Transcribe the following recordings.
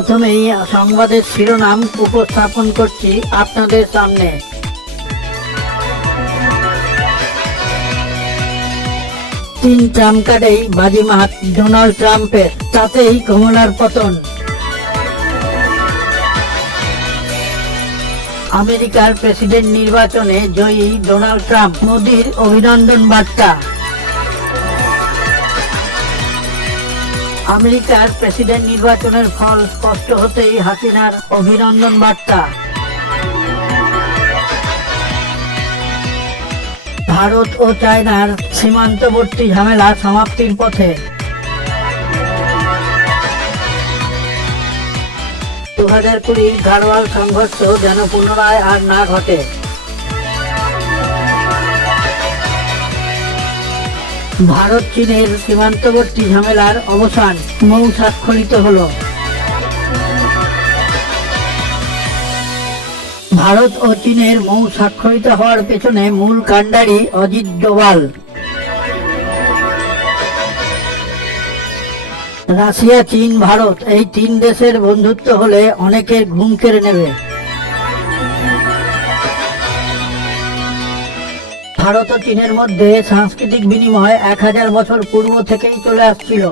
প্রথমেই সংবাদের শিরোনাম উপস্থাপন করছি আপনাদের সামনে। তিন ট্রাম্প কার্ডেই বাজিমাত ডোনাল্ড ট্রাম্পের, তাতেই কমলার পতন। আমেরিকার প্রেসিডেন্ট নির্বাচনে জয়ী ডোনাল্ড ট্রাম্প, মোদির অভিনন্দন বার্তা। আমেরিকার প্রেসিডেন্ট নির্বাচনের ফল স্পষ্ট হতেই হাসিনার অভিনন্দন বার্তা। ভারত ও চায়নার সীমান্তবর্তী ঝামেলা সমাপ্তির পথে। দু হাজার কুড়ির গাড়োয়াল সংঘর্ষ যেন পুনরায় আর না ঘটে। ভারত চীনের সীমান্তবর্তী ঝামেলার অবসান মৌ স্বাক্ষরিত হল। ভারত ও চীনের মৌ স্বাক্ষরিত হওয়ার পেছনে মূল কাণ্ডারি অজিত ডোভাল। রাশিয়া, চীন, ভারত এই তিন দেশের বন্ধুত্ব হলে অনেকের ঘুম কেড়ে নেবে। ভারত ও চীনের মধ্যে সাংস্কৃতিক বিনিময় এক হাজার বছর পূর্ব থেকেই চলে আসছিল।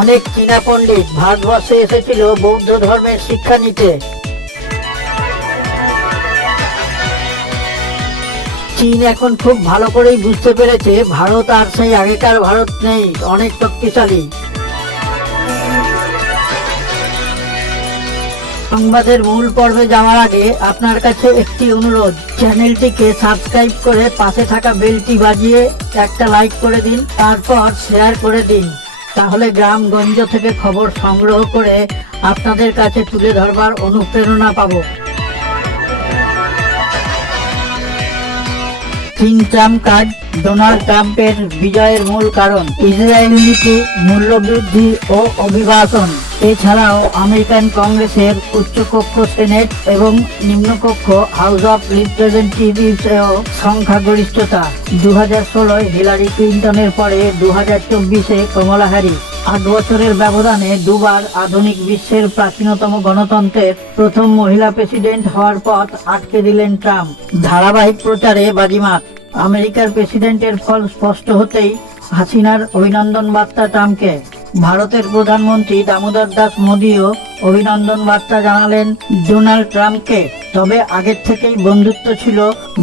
অনেক চীনা পণ্ডিত ভারতবর্ষে এসেছিল বৌদ্ধ ধর্মের শিক্ষা নিতে। চীন এখন খুব ভালো করেই বুঝতে পেরেছে ভারত আর সেই আগেকার ভারত নেই, অনেক শক্তিশালী। সংবাদের মূল পর্বে যাওয়ার আগে আপনার কাছে একটি অনুরোধ। চ্যানেলটিকে সাবস্ক্রাইব করে পাশে থাকা বেলটি বাজিয়ে একটা লাইক করে দিন, তারপর শেয়ার করে দিন। তাহলে গ্রামগঞ্জ থেকে খবর সংগ্রহ করে আপনাদের কাছে তুলে ধরবার অনুপ্রেরণা পাব। তিন ট্রাম্প কার্ড ডোনাল্ড ট্রাম্পের বিজয়ের মূল কারণ ইসরায়েল নীতি, মূল্যবৃদ্ধি ও অভিবাসন। এছাড়াও আমেরিকান কংগ্রেসের উচ্চকক্ষ সেনেট এবং নিম্নকক্ষ হাউস অফ রিপ্রেজেন্টেটিভস এও সংখ্যাগরিষ্ঠতা। দু হাজার ষোলোয় হিলারি ক্লিন্টনের পরে দু হাজার চব্বিশে কমলা হ্যারিস আট বছরের ব্যবধানে দুবার আধুনিক বিশ্বের প্রাচীনতম গণতন্ত্রের প্রথম মহিলা প্রেসিডেন্ট হওয়ার পথ আটকে দিলেন ট্রাম্প। ধারাবাহিক প্রচারে বাজিমাত। আমেরিকার প্রেসিডেন্টের ফল স্পষ্ট হতেই হাসিনার অভিনন্দন বার্তা ট্রাম্পকে। ভারতের প্রধানমন্ত্রী দামোদর দাস মোদীও অভিনন্দন বার্তা জানালেন ডোনাল্ড ট্রাম্পকে। তবে আগের থেকেই বন্ধুত্ব ছিল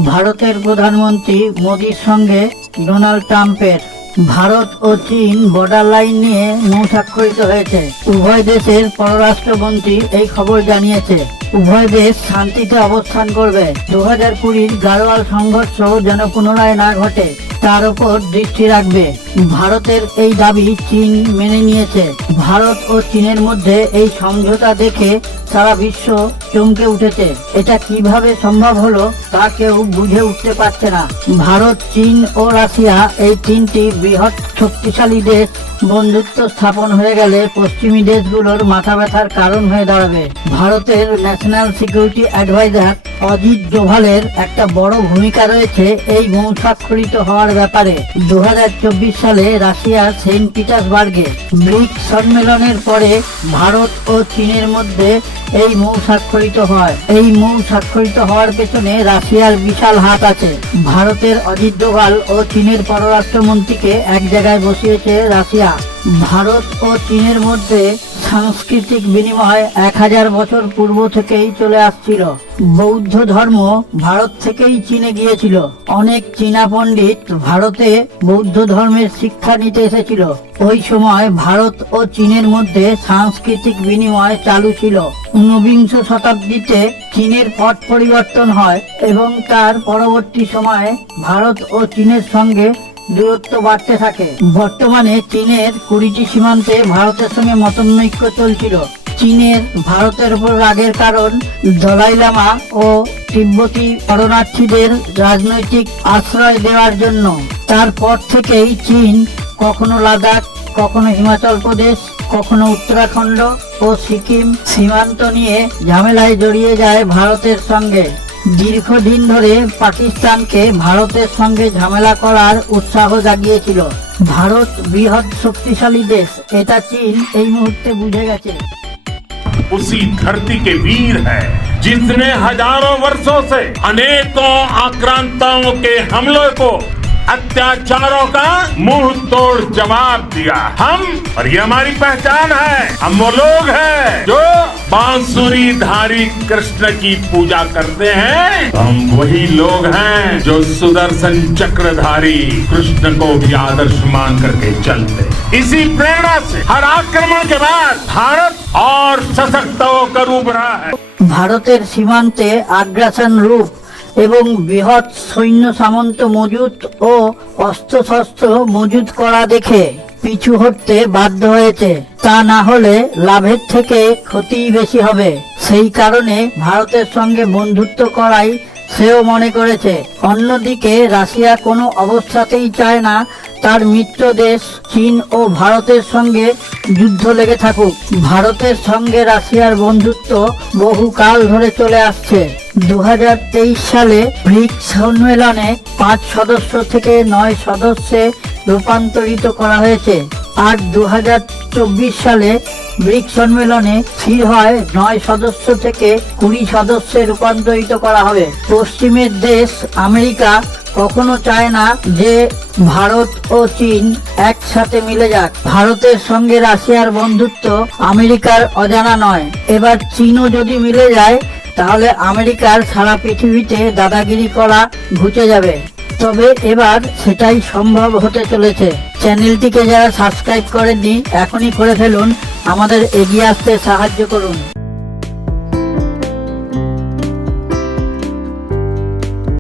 ভারতের প্রধানমন্ত্রী মোদীর সঙ্গে ডোনাল্ড ট্রাম্পের। ভারত ও চীন বর্ডার লাইন নিয়ে মৌ স্বাক্ষরিত হয়েছে। উভয় দেশের পররাষ্ট্রমন্ত্রী এই খবর জানিয়েছে। উভয় দেশ শান্তিতে অবস্থান করবে। দু হাজার কুড়ির গাড়োয়াল সংঘর্ষ যেন পুনরায় না ঘটে। তার উপর দৃষ্টি রাখবে। ভারতের এই দাবি চীন মেনে নিয়েছে। ভারত ও চীনের মধ্যে এই সমঝোতা দেখে সারা বিশ্ব চমকে উঠেছে। এটা কীভাবে সম্ভব হলো তা কেউ বুঝে উঠতে পারছে না। ভারত, চীন ও রাশিয়া এই তিনটি বৃহৎ শক্তিশালী দেশ বন্ধুত্ব স্থাপন হয়ে গেলে পশ্চিমী দেশগুলোর মাথা ব্যথার কারণ হয়ে দাঁড়াবে। ভারতের ন্যাশনাল সিকিউরিটি অ্যাডভাইজার অজিত ডোভালের একটা বড় ভূমিকা রয়েছে এই মৌ স্বাক্ষরিত হওয়ার ব্যাপারে দু হাজার চব্বিশ সালে রাশিয়ার সেন্ট পিটার্সবার্গে ব্রিক্স সম্মেলনের পরে ভারত ও চীনের মধ্যে এই মৌ স্বাক্ষরিত হয়। এই মৌ স্বাক্ষরিত হওয়ার পেছনে রাশিয়ার বিশাল হাত আছে। ভারতের অজিত ডোভাল ও চীনের পররাষ্ট্রমন্ত্রীকে এক জায়গায় বসিয়েছে রাশিয়া। ভারত ও চীনের মধ্যে সাংস্কৃতিক বিনিময় এক হাজার বছর পূর্ব থেকেই চলে আসছিল। বৌদ্ধ ধর্ম ভারত থেকেই চীনে গিয়েছিল। অনেক চীনা পণ্ডিত ভারতে বৌদ্ধ ধর্মের শিক্ষা নিতে এসেছিল। ওই সময় ভারত ও চীনের মধ্যে সাংস্কৃতিক বিনিময় চালু ছিল। ঊনবিংশ শতাব্দীতে চীনের পট পরিবর্তন হয় এবং তার পরবর্তী সময়ে ভারত ও চীনের সঙ্গে দূরত্ব বাড়তে থাকে। বর্তমানে চীনের কুড়িটি সীমান্তে ভারতের সঙ্গে মতনৈক্য চলছিল। চীনের, ভারতের উপর রাগের কারণ দলাই লামা ও তিব্বতী শরণার্থীদের রাজনৈতিক আশ্রয় দেওয়ার জন্য। তারপর থেকেই চীন কখনো লাদাখ, কখনো হিমাচল প্রদেশ, কখনো উত্তরাখণ্ড ও সিকিম সীমান্ত নিয়ে ঝামেলায় জড়িয়ে যায় ভারতের সঙ্গে। দীর্ঘদিন ধরে পাকিস্তানকে ভারতের সঙ্গে ঝামেলা করার উৎসাহ জাগিয়েছিল ভারত বৃহৎ শক্তিশালী দেশ এটা চীন এই মুহূর্তে বুঝে গেছে उसी धरती के वीर है जिसने हजारों वर्षों से अनेकों आक्रांताओं के हमलों को अत्याचारों का मुंह तोड़ जवाब दिया हम और ये हमारी पहचान है हम वो लोग हैं जो बांसुरी धारी कृष्ण की पूजा करते हैं हम वही लोग हैं जो सुदर्शन चक्रधारी कृष्ण को भी आदर्श मान करके चलते इसी प्रेरणा से हर आक्रमण के बाद भारत और सशक्त होकर उभरा है ভারতের সীমান্তে আগ্রাসন রূপ এবং বৃহৎ সৈন্য সামন্ত মজুত ও অস্ত্রশস্ত্র মজুত করা দেখে পিছু হটতে বাধ্য হয়েছে। তা না হলে লাভের থেকে ক্ষতিই বেশি হবে। সেই কারণে ভারতের সঙ্গে বন্ধুত্ব করাই সেও মনে করেছে। অন্যদিকে রাশিয়া কোনো অবস্থাতেই চায় না তার মিত্র দেশ, চীন ও ভারতের সঙ্গে যুদ্ধ লেগে থাকুক। ভারতের সঙ্গে রাশিয়ার বন্ধুত্ব বহু কাল ধরে চলে আসছে। দু হাজার তেইশ সালে ব্রিক্স সম্মেলনে পাঁচ সদস্য থেকে নয় সদস্যে রূপান্তরিত করা হয়েছে। আর দু হাজার চব্বিশ সালে ব্রিক্স সম্মেলনে স্থির হয় নয় সদস্য থেকে কুড়ি সদস্যে রূপান্তরিত করা হবে। পশ্চিমের দেশ আমেরিকা কখনো চায় না যে ভারত ও চীন একসাথে মিলে যাক। ভারতের সঙ্গে রাশিয়ার বন্ধুত্ব আমেরিকার অজানা নয়। এবার চীনও যদি মিলে যায়, তাহলে আমেরিকার সারা পৃথিবীতে দাদাগিরি করা ঘুচে যাবে। তবে এবার সেটাই সম্ভব হতে চলেছে। চ্যানেলটিকে যারা সাবস্ক্রাইব করেননি, এখনই করে ফেলুন। আমাদের এগিয়ে আসতে সাহায্য করুন।